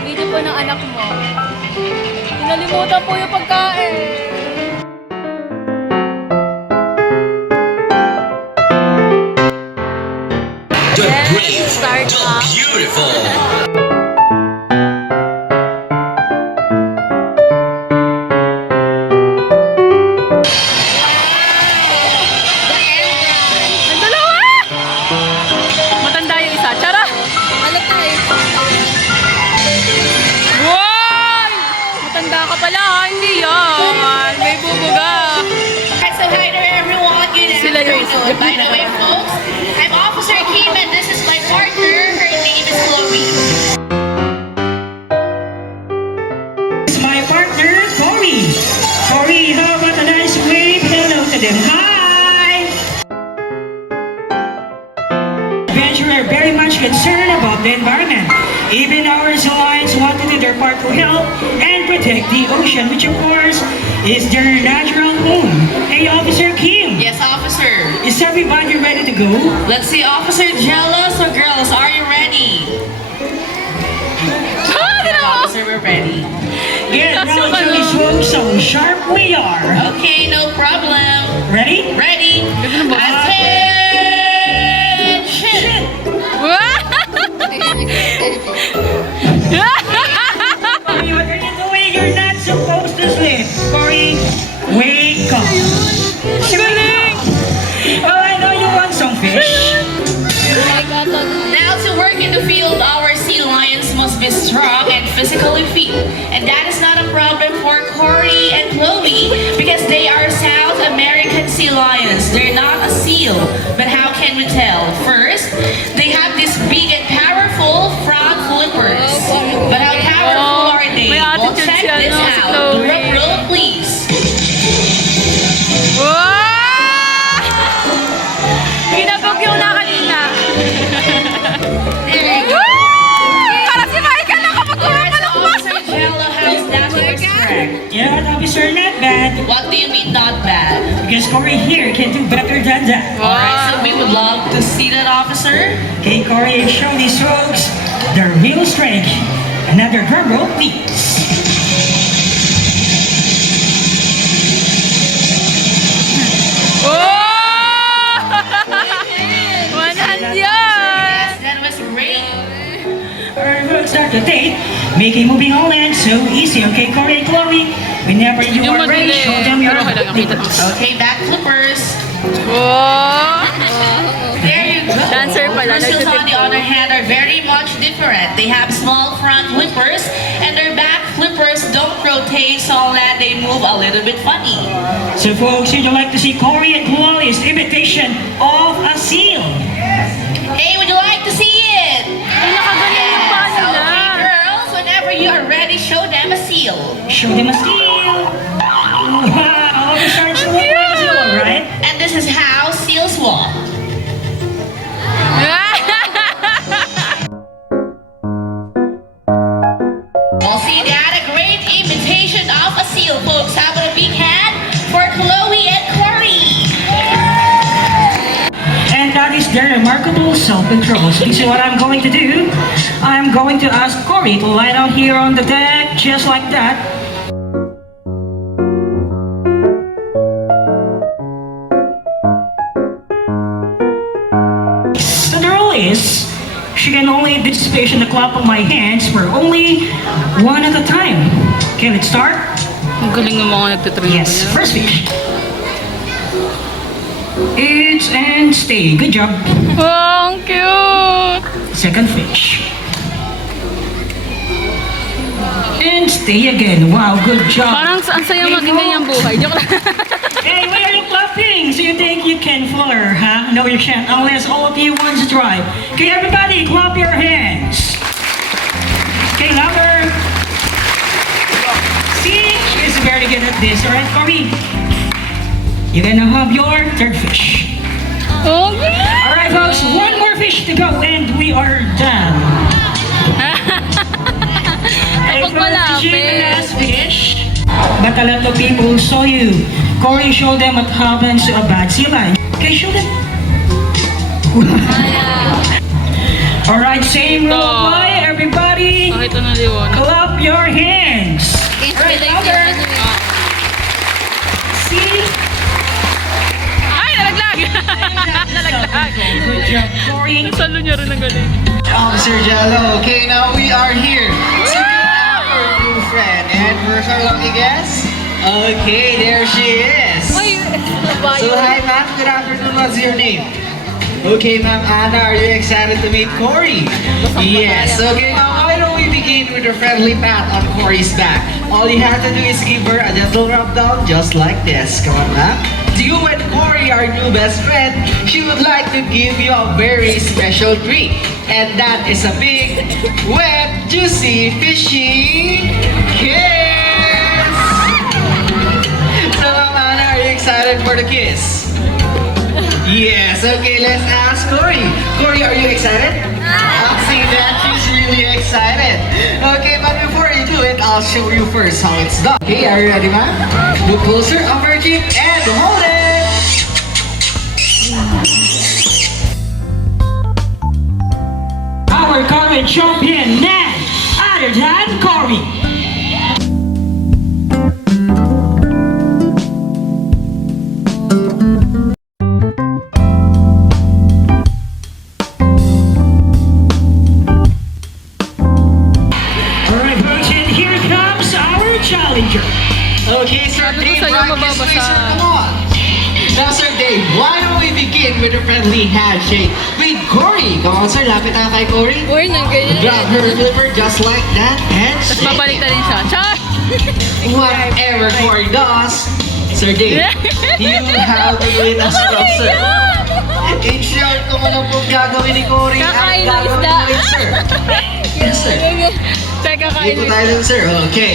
video po ng anak mo. Kinalimutan po yung pagkain. Yes, start off. Beautiful. By the way, folks, I'm Officer Kim and this is my partner. Her name is Chloe. This is my partner, Cory. Cory, how about a nice wave? Hello to them. Hi! Adventurer very much concerned about the environment. Even our Lions want to do their part to help and protect the ocean, which of course is their natural home. Hey, Officer Kim. Yes, officer. Is everybody ready to go? Let's see, Officer Jealous or Girls, are you ready? Officer, we're ready. Yeah, now just look so sharp we are. Okay, no problem. Ready? Ready. Attention! Cory, what are you doing? You're not supposed to sleep. Cory, wake up. Oh, I know you want some fish. Now to work in the field, our sea lions must be strong and physically fit. And that is not a problem for Cory and Chloe because they are South American sea lions. They're not a seal. But how can we tell? First, they have these big and powerful front flippers. But how powerful are they? Well, check this out. Drum roll, please. Ginabagyo na kanina. There you go. Para si Michael nakapagpapalak mo. Officer Jello has that was correct. Yeah, Officer, not bad. What do you mean not bad? Because Cory here can do better than that. Alright, so we would love to see that, officer. Okay, Cory, show these folks their real strength. Another drum roll, please. Yes, that was great. Alright, folks, start to tape. Making moving on land so easy. Okay, Cory and Chloe, whenever you are ready, show them your flippers. Okay, back flippers. There you go. Dancer pala, Seals on the nagtitiktok. other hand are very much different. They have small front flippers and their back flippers don't rotate, so on land they move a little bit funny. So, folks, would you like to see Cory and Chloe's imitation of a seal? Hey, would you like to see it? Nakagaling yung paa Yes, nila. okay, girls, whenever you are ready, show them a seal. Show them a seal. Wow, it starts to look like a seal, right? And this is how seals walk. Well, see that? A great imitation of a seal, folks. How about a big hand for Chloe and Cory? And that is their remarkable self-control. So you see what I'm going to do? I'm going to ask Cory to lie down here on the deck, just like that. So the rule is, she can only participate in the clap of my hands for only one at a time. Okay, let's start. Ang galing ng mga nagtitrain. Yes, first fish. It's and stay. Good job. Oh, ang cute. Second fish. And stay again. Wow, good job. Parang ang saya maging ganyang buhay. Joke lang. Hey, why are you clapping? So you think you can fool her, huh? No, you can't, unless all of you want to try. Okay, everybody, clap your hands. Okay, louder. See, she's very good at this. All right, Cory, you're gonna have your third fish. Oh, galing. All right, folks, one more fish to go, and we are done. Hey, Kapag folks, the malapit. last fish. But a lot of people saw you. Cory, show them what happens to a bad sea lion. Okay, show them. All right, same rule apply, everybody. Kahit anong liwanag. Clap your hands. Alright, louder. See? Ay, nalaglag! Nalaglag. Good job, Cory. Salo niya rin ang galing. Officer Jello. Okay, now we are here to meet our new friend. And where's our lucky guest? Okay, there she is. Ay, So hi ma'am, good afternoon. What's your name? Okay ma'am, Anna, are you excited to meet Cory? Yes, okay. Now why don't we begin with a friendly pat on Cory's back? All you have to do is give her a gentle rub down just like this. Come on ma'am. To you and Cory, our new best friend, she would like to give you a very special treat. And that is a big, wet, juicy, fishy kiss! So Ma'am Anna, are you excited for the kiss? Yes, okay, let's ask Cory. Cory, are you excited? I'm seeing that she's really excited. Okay, but before you do it, I'll show you first how it's done. Okay, are you ready, ma'am? Look closer, up her cheek, and hold it! Our current champion, none other than Cory. Alright, folks, and here comes our challenger. Okay, Sir Sabi ko Dave, sa'yo, right this mababasa. way, sir, come on. Now, Sir Dave, why don't we begin with a friendly handshake with Cory? Come on, sir, lapit na kay Cory. Uy, nang ganyan. Grab her liver just like that and Tapos shake babalik na it. rin siya. Char! Whatever Cory does, Sir Dave, you have to win a scrub, sir. In short, kung ano pong gagawin ni Cory, ang Kakain ng gagawin isda. mo rin, sir. Yes, sir. Teka, kain Dito tayo dun, sir. Okay.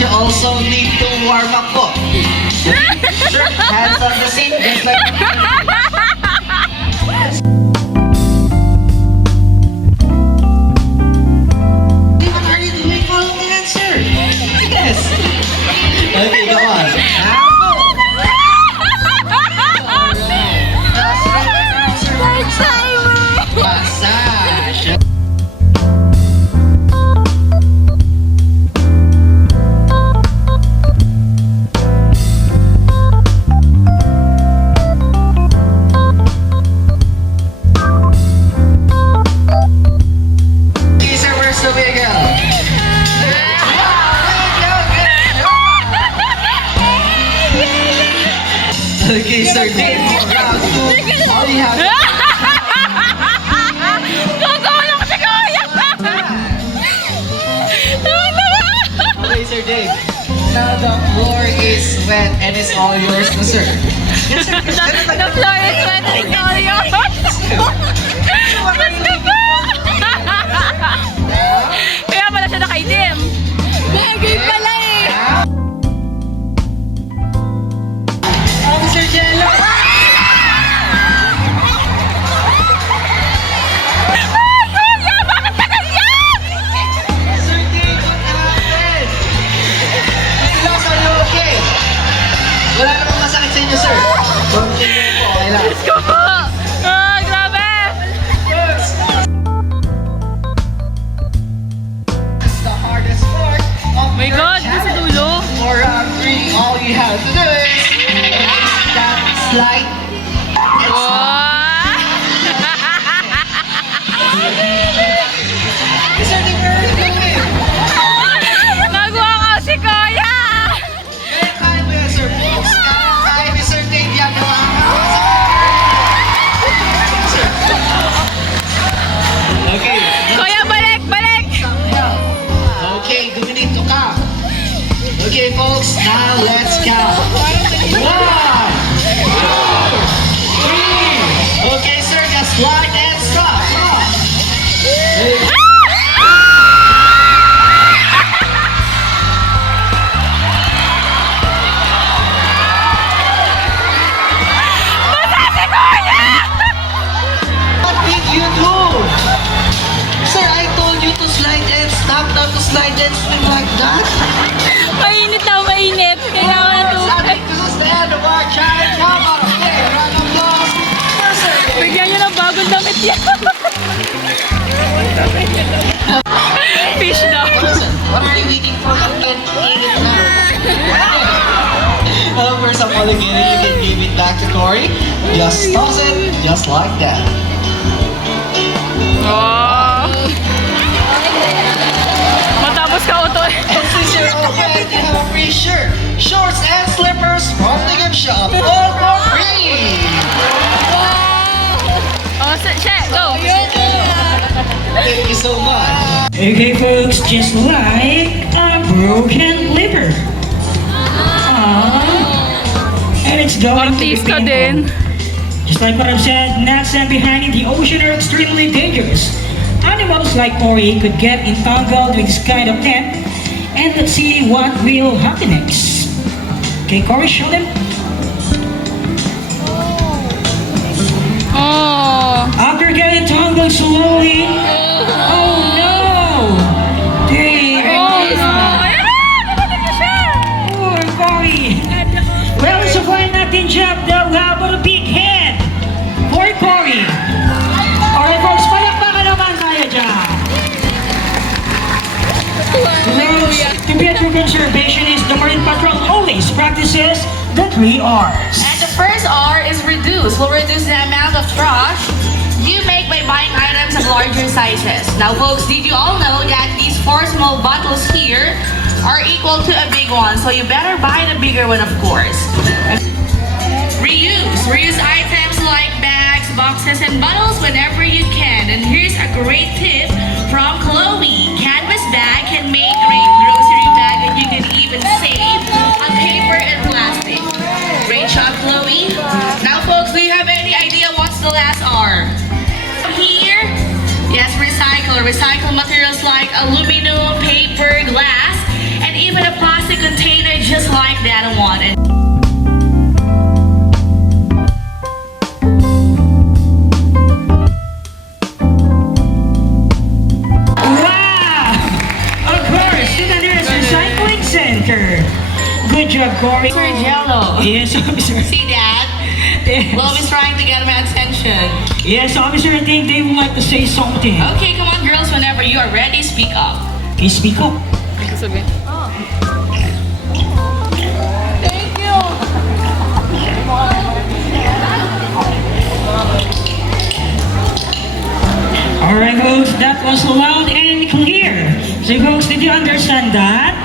You also need to warm up po. Sir, hands on the seat, just like what are you doing? Follow the answer. Yes. Okay, go on. Massage. Okay, sir, where's the wiggle? Okay, sir, Dave, round two. All you have Gagawin ko si Kuya! Okay, Sir Dave. Now the floor is wet and it's all yours to serve. Yes, sir. The floor is wet and it's all yours. Gusto ko! Kaya pala siya nakaidim. Bagay pala eh. Officer Jello. Kuya, bakit ka ganyan? Sir Dave, what happened? Relax, are you okay? Wala namang masakit sa inyo, sir. Pumchin niyo po, okay lang. Diyos ko po. Ah, grabe. Fish daw. Listen, what are you waiting for? You can eat it now. For some alligator, you can give it back to Cory. Just toss it, just like that. Wow. Matapos ka uto eh. And since you're open, you have a free shirt, shorts, and slippers from the gift shop. All for free! Oh, check, go. Thank you so much. Okay, folks, just like a broken liver. And it's going to be Artista painful. din. Just like what I've said, gnats and behind in the ocean are extremely dangerous. Animals like Cory could get entangled with this kind of net. And let's see what will happen next. Okay, Cory, show them. Oh. After getting entangled slowly. Oh no! They Oh, no. Ayan! Nakatig na siya. Poor Cory. Well, so far natin job daw, how about a big head for Cory? Alright folks, palakpakan naman tayo dyan. Folks, to be a true conservationist, the Marine Patrol always practices the 3 R's. And the first R is reduce. We'll reduce the amount of trash you make by buying items of larger sizes. Now folks, did you all know that these 4 small bottles here are equal to a big one? So you better buy the bigger one, of course. Reuse. Reuse items like bags, boxes, and bottles whenever you can. And here's a great tip from Chloe. Canvas bag can make great grocery bag, and you can even save on paper and plastic. Great job, Chloe. Now, folks, do you have any idea what's the last R? Here, yes, recycle. Recycle materials like aluminum, paper, glass, and even a plastic container just like that one. And Wow! Of course, to the nearest recycling center. Good job, Cory. Mr. Jello. Yes, officer. See that? Chloe is trying to get my attention. Yes, officer, I think they would like to say something. Okay, come on, girls. Whenever you are ready, speak up. Okay, speak up. Ito sabihin. Thank you. Alright, folks, that was loud and clear. So, folks, did you understand that?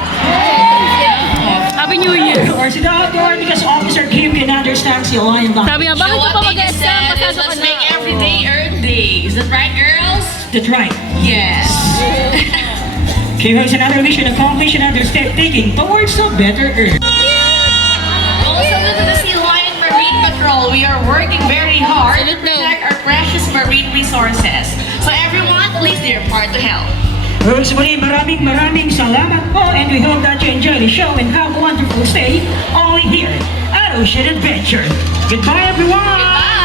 Happy New Year. Or sit outdoor because Officer Kim can understand si Lion Bank. Sabi nga, So bakit ka what pa they just mag-exam? said is Pasado ka let's na. make every day Earth Day. Is that right, girls? That's right. Yes. Okay, folks, another mission accomplished, another step taken towards a better Earth. Well, salute to the Sea Lion Marine Patrol. We are working very hard to Salute na. protect our precious marine resources. So everyone, please do your part to help. Folks, muli, maraming salamat po, and we hope that you enjoy the show and have a wonderful stay only here at Ocean Adventure. Goodbye, everyone! Goodbye.